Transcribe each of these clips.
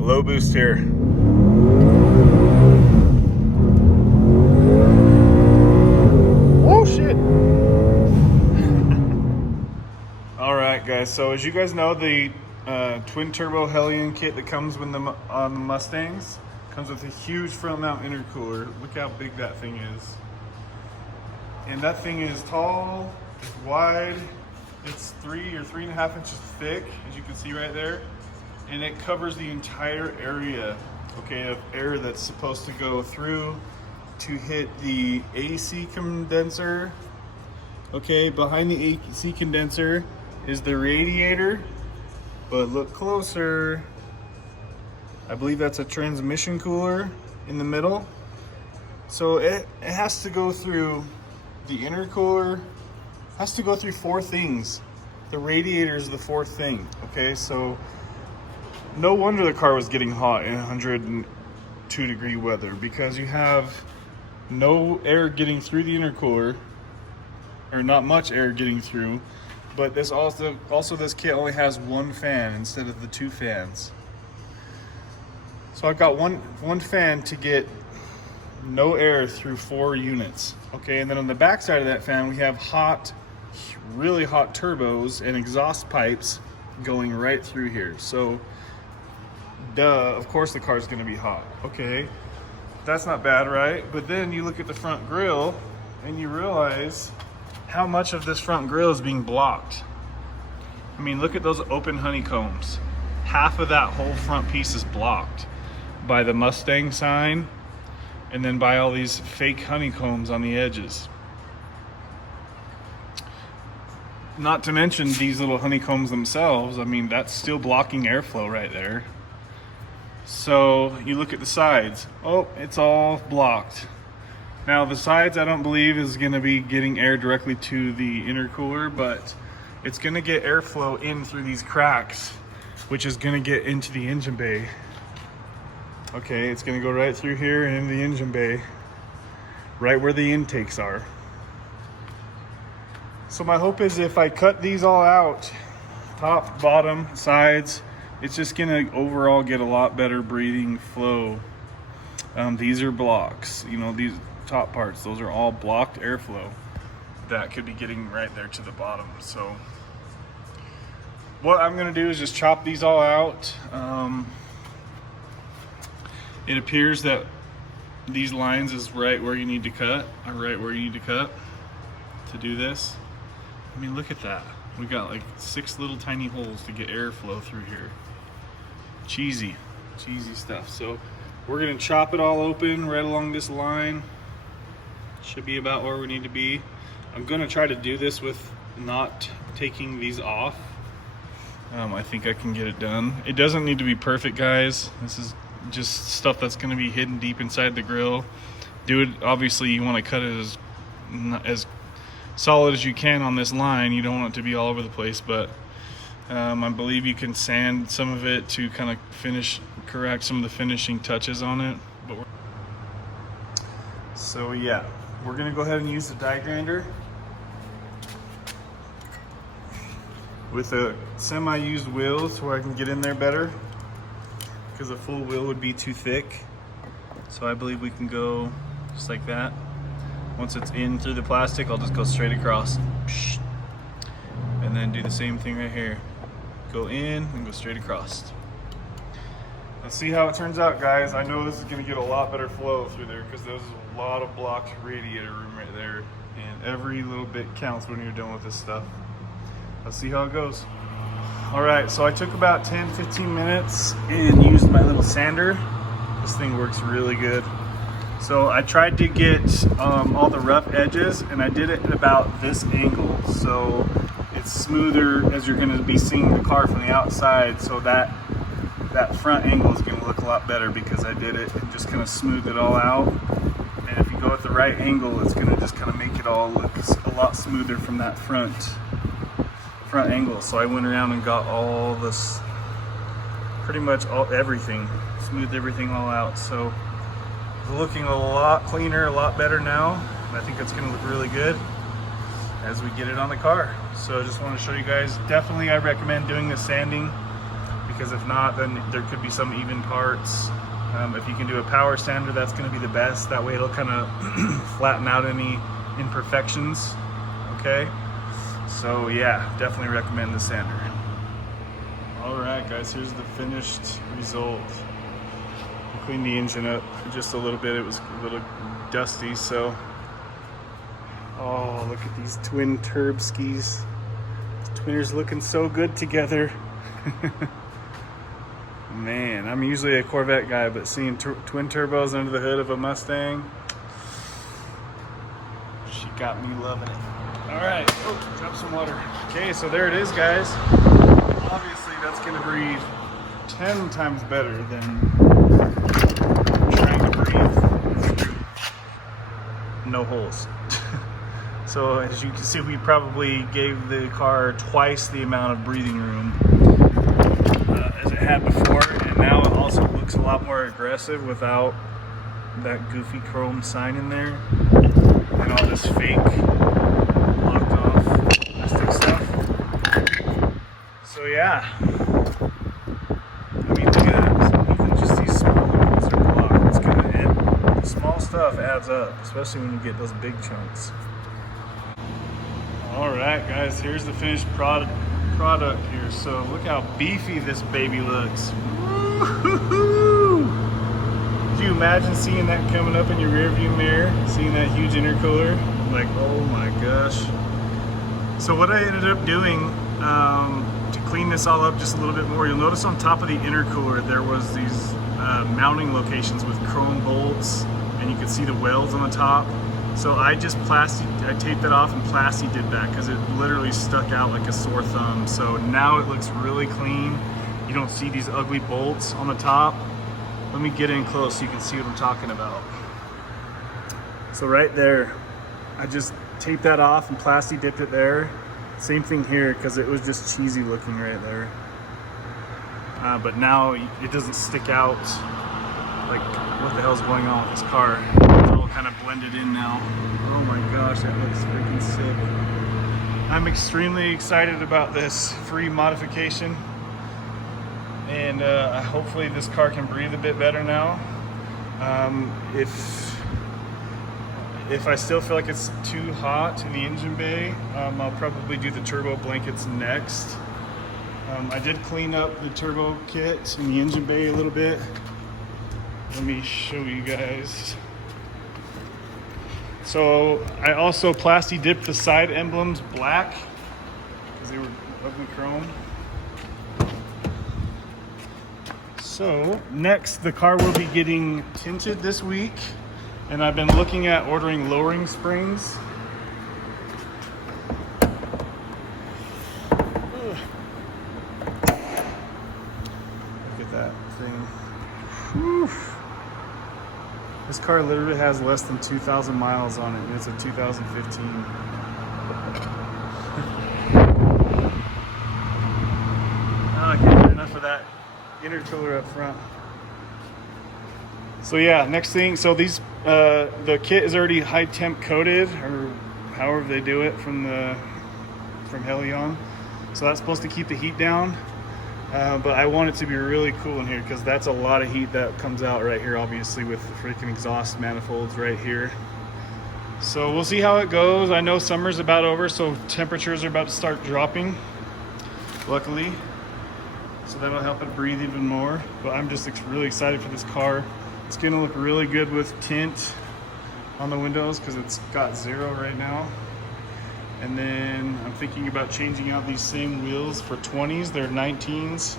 right, low boost here. Oh shit. All right, guys. So as you guys know, the twin turbo Hellion kit that comes with on the Mustangs comes with a huge front mount intercooler. Look how big that thing is. And that thing is tall, it's wide, it's 3 or 3.5 inches thick, as you can see right there. And it covers the entire area, okay, of air that's supposed to go through to hit the AC condenser. Okay, behind the AC condenser is the radiator, but look closer. I believe that's a transmission cooler in the middle. So it has to go through the intercooler, has to go through 4 things. The radiator is the 4th thing, okay? So no wonder the car was getting hot in 102 degree weather, because you have no air getting through the intercooler, or not much air getting through, but this also this kit only has 1 fan instead of the 2 fans. So I've got one fan to get no air through 4 units, okay? And then on the back side of that fan, we have really hot turbos and exhaust pipes going right through here. So, duh, of course the car's gonna be hot, okay? That's not bad, right? But then you look at the front grille and you realize how much of this front grille is being blocked. I mean, look at those open honeycombs. Half of that whole front piece is blocked by the Mustang sign, and then by all these fake honeycombs on the edges. Not to mention these little honeycombs themselves. I mean, that's still blocking airflow right there. So you look at the sides. Oh, it's all blocked. Now the sides, I don't believe is gonna be getting air directly to the intercooler, but it's gonna get airflow in through these cracks, which is gonna get into the engine bay. Okay, it's gonna go right through here and in the engine bay, right where the intakes are. So my hope is if I cut these all out, top, bottom, sides, it's just gonna overall get a lot better breathing flow. These are blocks, you know, these top parts, those are all blocked airflow that could be getting right there to the bottom. So what I'm gonna do is just chop these all out. It appears that these lines is right where you need to cut, or right where you need to cut to do this. I mean, look at that. We got like 6 little tiny holes to get airflow through here. Cheesy stuff. So we're gonna chop it all open right along this line. Should be about where we need to be. I'm gonna try to do this with not taking these off. I think I can get it done. It doesn't need to be perfect, guys. This is just stuff that's going to be hidden deep inside the grill. Do it, obviously you want to cut it as solid as you can on this line. You don't want it to be all over the place, but I believe you can sand some of it to kind of correct some of the finishing touches on it. So yeah, we're going to go ahead and use the die grinder with a semi-used wheel so I can get in there better, because a full wheel would be too thick. So I believe we can go just like that. Once it's in through the plastic, I'll just go straight across. And then do the same thing right here. Go in and go straight across. Let's see how it turns out, guys. I know this is gonna get a lot better flow through there, because there's a lot of blocked radiator room right there. And every little bit counts when you're done with this stuff. Let's see how it goes. All right, so I took about 10-15 minutes and used my little sander. This thing works really good. So I tried to get all the rough edges, and I did it at about this angle. So it's smoother as you're gonna be seeing the car from the outside. So that front angle is gonna look a lot better, because I did it and just kind of smooth it all out. And if you go at the right angle, it's gonna just kind of make it all look a lot smoother from that front angle. So I went around and got all this, pretty much everything, smoothed everything all out. So it's looking a lot cleaner, a lot better now. And I think it's gonna look really good as we get it on the car. So I just want to show you guys, definitely I recommend doing the sanding, because if not, then there could be some even parts. If you can do a power sander, that's going to be the best. That way it'll kind of flatten out any imperfections. Okay, so yeah, definitely recommend the sander. All right, guys, here's the finished result. I cleaned the engine up just a little bit. It was a little dusty, so. Oh, look at these twin turb skis. The twinners looking so good together. Man, I'm usually a Corvette guy, but seeing twin turbos under the hood of a Mustang, she got me loving it. All right, oh, drop some water. Okay, so there it is, guys. Obviously, that's gonna breathe 10 times better than trying to breathe through no holes. So as you can see, we probably gave the car twice the amount of breathing room as it had before, and now it also looks a lot more aggressive without that goofy chrome sign in there and all this fake locked off plastic stuff. So yeah, I mean, look at that. Even just these small ones are blocked. It's gonna hit. The small stuff adds up, especially when you get those big chunks. All right, guys, here's the finished product here. So look how beefy this baby looks. Woo-hoo-hoo! Could you imagine seeing that coming up in your rearview mirror, seeing that huge intercooler? Like, oh my gosh. So what I ended up doing to clean this all up just a little bit more, you'll notice on top of the intercooler there was these mounting locations with chrome bolts, and you can see the welds on the top. So I just taped it off and plasti did that because it literally stuck out like a sore thumb. So now it looks really clean. You don't see these ugly bolts on the top. Let me get in close so you can see what I'm talking about. So right there, I just taped that off and plasti dipped it there. Same thing here because it was just cheesy looking right there. But now it doesn't stick out. Like, what the hell's going on with this car? It's all kind of blended in now. Oh my gosh, that looks freaking sick. I'm extremely excited about this free modification. And hopefully this car can breathe a bit better now. If I still feel like it's too hot in the engine bay, I'll probably do the turbo blankets next. I did clean up the turbo kit in the engine bay a little bit. Let me show you guys. So I also plasti dipped the side emblems black because they were ugly chrome. So next, the car will be getting tinted this week, and I've been looking at ordering lowering springs. Ugh. Look at that thing. Whew. This car literally has less than 2,000 miles on it, and it's a 2015. I can't get enough of that intercooler up front. So yeah, next thing, so these, the kit is already high temp coated, or however they do it from Hellion. So that's supposed to keep the heat down. But I want it to be really cool in here because that's a lot of heat that comes out right here, obviously, with the freaking exhaust manifolds right here. So we'll see how it goes. I know summer's about over, so temperatures are about to start dropping, luckily. So that'll help it breathe even more. But I'm just really excited for this car. It's gonna look really good with tint on the windows because it's got 0 right now. And then I'm thinking about changing out these same wheels for 20s. They're 19s.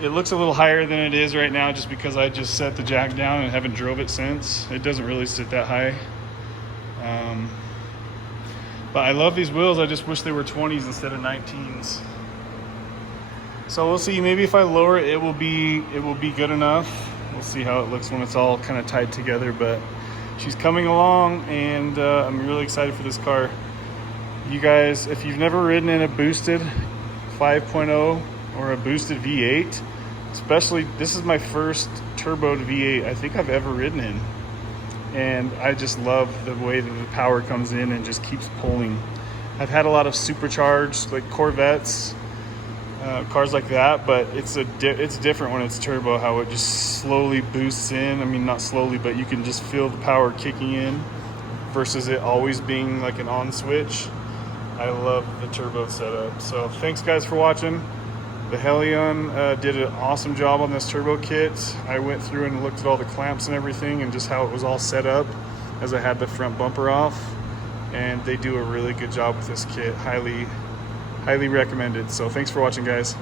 It looks a little higher than it is right now just because I just set the jack down and haven't drove it since. It doesn't really sit that high. But I love these wheels. I just wish they were 20s instead of 19s. So we'll see. Maybe if I lower it, it will be good enough. We'll see how it looks when it's all kind of tied together. But she's coming along, and I'm really excited for this car. You guys, if you've never ridden in a boosted 5.0 or a boosted V8, especially, this is my first turboed V8 I think I've ever ridden in. And I just love the way that the power comes in and just keeps pulling. I've had a lot of supercharged, like Corvettes, cars like that, but it's different when it's turbo, how it just slowly boosts in. I mean, not slowly, but you can just feel the power kicking in versus it always being like an on switch. I love the turbo setup. So thanks guys for watching. The Hellion did an awesome job on this turbo kit. I went through and looked at all the clamps and everything and just how it was all set up as I had the front bumper off. And they do a really good job with this kit. Highly recommended. So thanks for watching, guys.